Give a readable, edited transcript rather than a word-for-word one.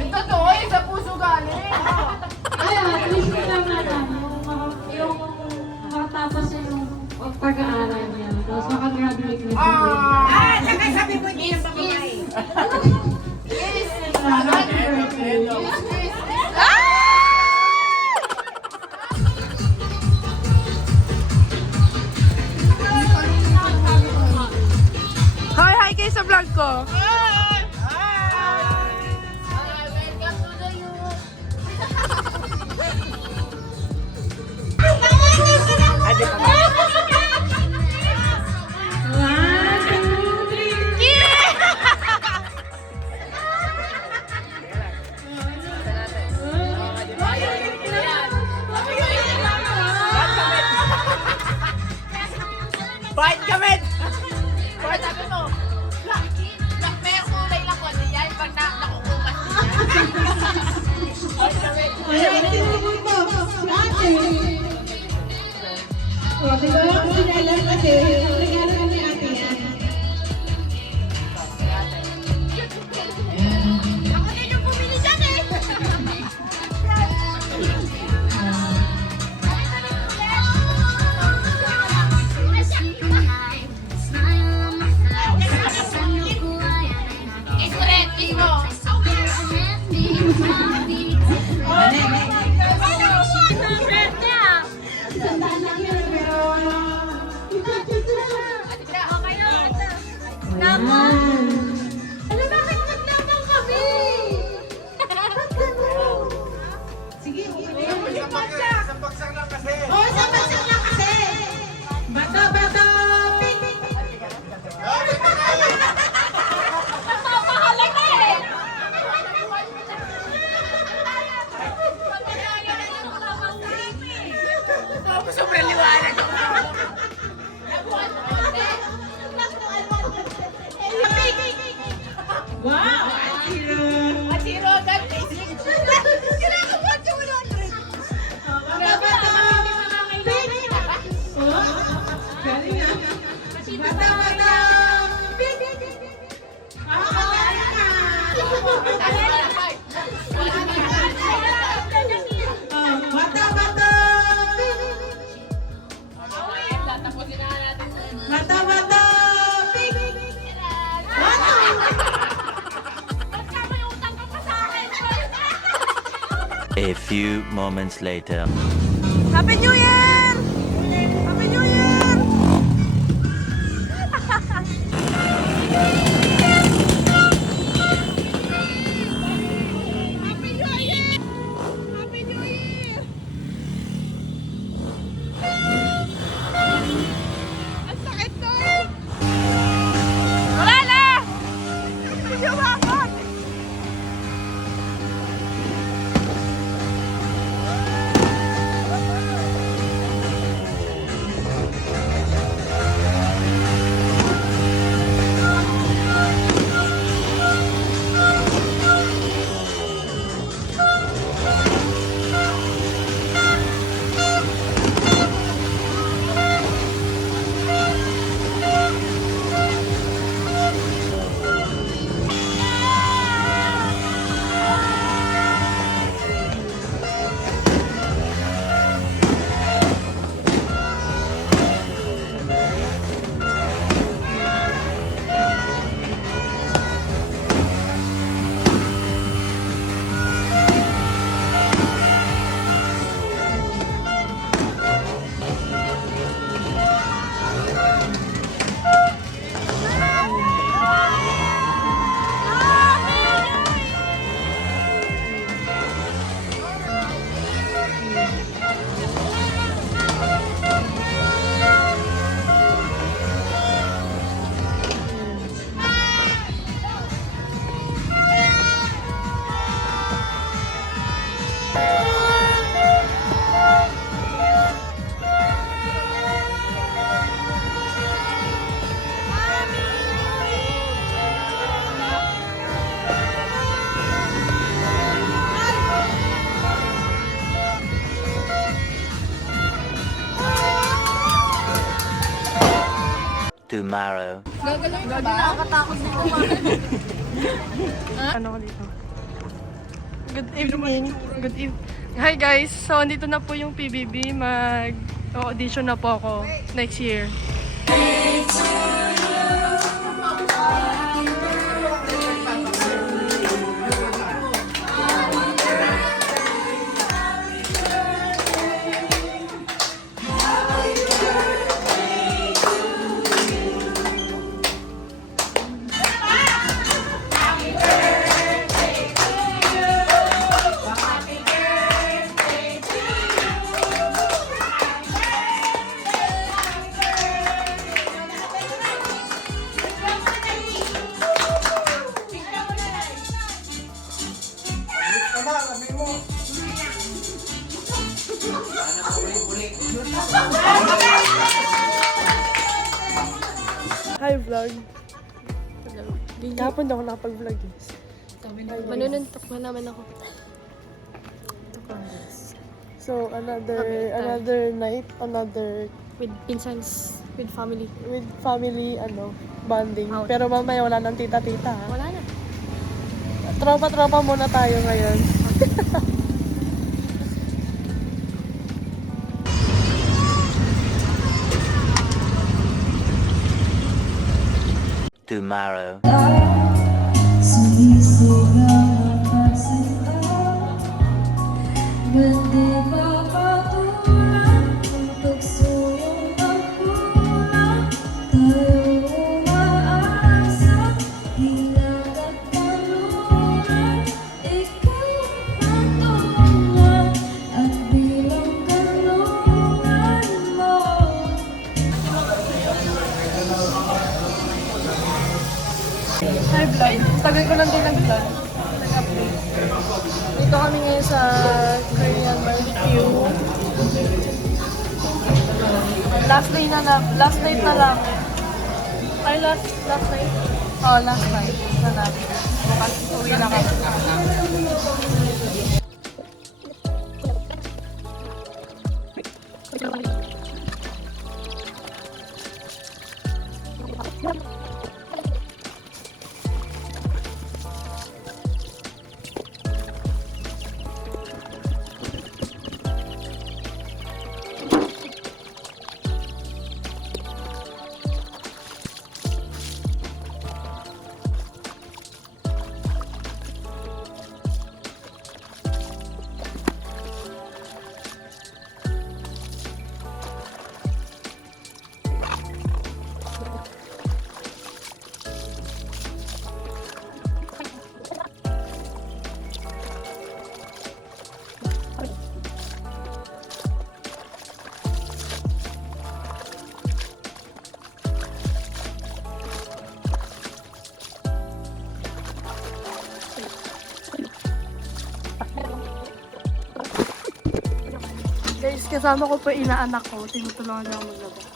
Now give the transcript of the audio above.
Yung totoo, yung sa puso galing. Ayun, wish ko lang na yung makatapos niya yung pag-aaral niya. Tapos makagraduate na siya. Saka sabi mo hindi yung babae. Happy birthday. Hi, hi kayo sa vlog ko. Welcome to the youth. Bite kami! Bakit sabi mo? May kulay lang ko niya. Pag nakukumas Ako din yung bumili dyan eh. Isuretin mo. Ano bakit nagtabang kami? Isang bagsak lang kasi. Oh, sa bansa lang kasi. Bato, bato, ping. Napapahalaga eh. Sobrang liwanag. Wow, ang zero. Zero agad. Bato, bato, ping. Oh, galing ah. Bato, bato, ping. Bato, bato, bato, bato, ping. A few moments later. Happy New Year! Happy New Year! Wala na! Video bakit? Tomorrow. Gagalawin ka ba? Nakakatakot na ako. Ano ko dito? Good evening. Good evening. Hi guys. So, andito na po yung PBB. Mag-audition na po ako next year. Hi vlog. Kahapon daw ako nakapag-vlog eh. Manununtok na naman ako. So, another night, another With pinsans, with family. with family, bonding. Pero mamaya wala nang tita-tita ha. Wala na. Tropa-tropa muna tayo ngayon. Tomorrow. Hi vlog. Tagal ko lang din nag-vlog. Nag-update. Dito kami ngayon sa Korean barbecue. Last night na lang. Ay, last night? Oh, last night na lang. Bukas uwi na kami. Guys, kasama ko po inaanak ko. Tinutulungan niya ako maglaba.